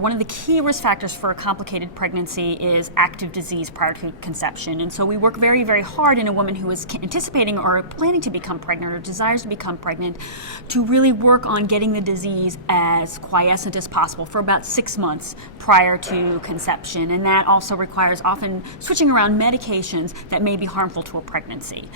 One of the key risk factors for a complicated pregnancy is active disease prior to conception. And so we work very, very hard in a woman who is anticipating or planning to become pregnant or desires to become pregnant to really work on getting the disease as quiescent as possible for about 6 months prior to conception. And that also requires often switching around medications that may be harmful to a pregnancy.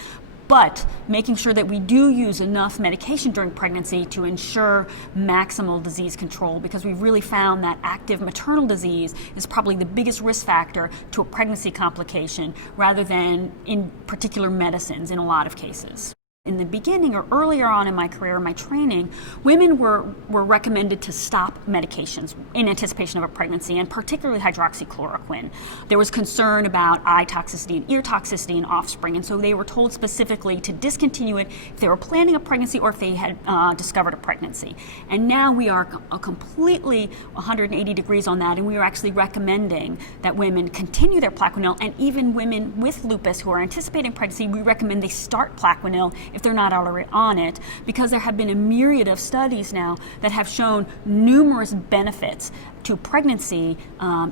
But making sure that we do use enough medication during pregnancy to ensure maximal disease control, because we've really found that active maternal disease is probably the biggest risk factor to a pregnancy complication rather than in particular medicines in a lot of cases. In the beginning or earlier on in my career, my training, women were recommended to stop medications in anticipation of a pregnancy, and particularly hydroxychloroquine. There was concern about eye toxicity and ear toxicity in offspring, and so they were told specifically to discontinue it if they were planning a pregnancy or if they had discovered a pregnancy. And now we are completely 180 degrees on that, and we are actually recommending that women continue their Plaquenil, and even women with lupus who are anticipating pregnancy, we recommend they start Plaquenil if they're not already on it, because there have been a myriad of studies now that have shown numerous benefits to pregnancy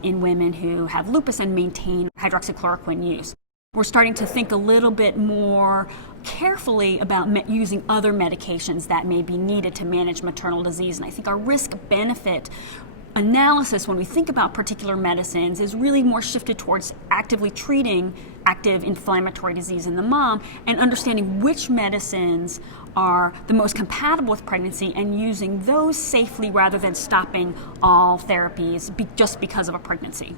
in women who have lupus and maintain hydroxychloroquine use. We're starting to think a little bit more carefully about using other medications that may be needed to manage maternal disease, and I think our risk-benefit analysis when we think about particular medicines is really more shifted towards actively treating active inflammatory disease in the mom and understanding which medicines are the most compatible with pregnancy and using those safely rather than stopping all therapies just because of a pregnancy.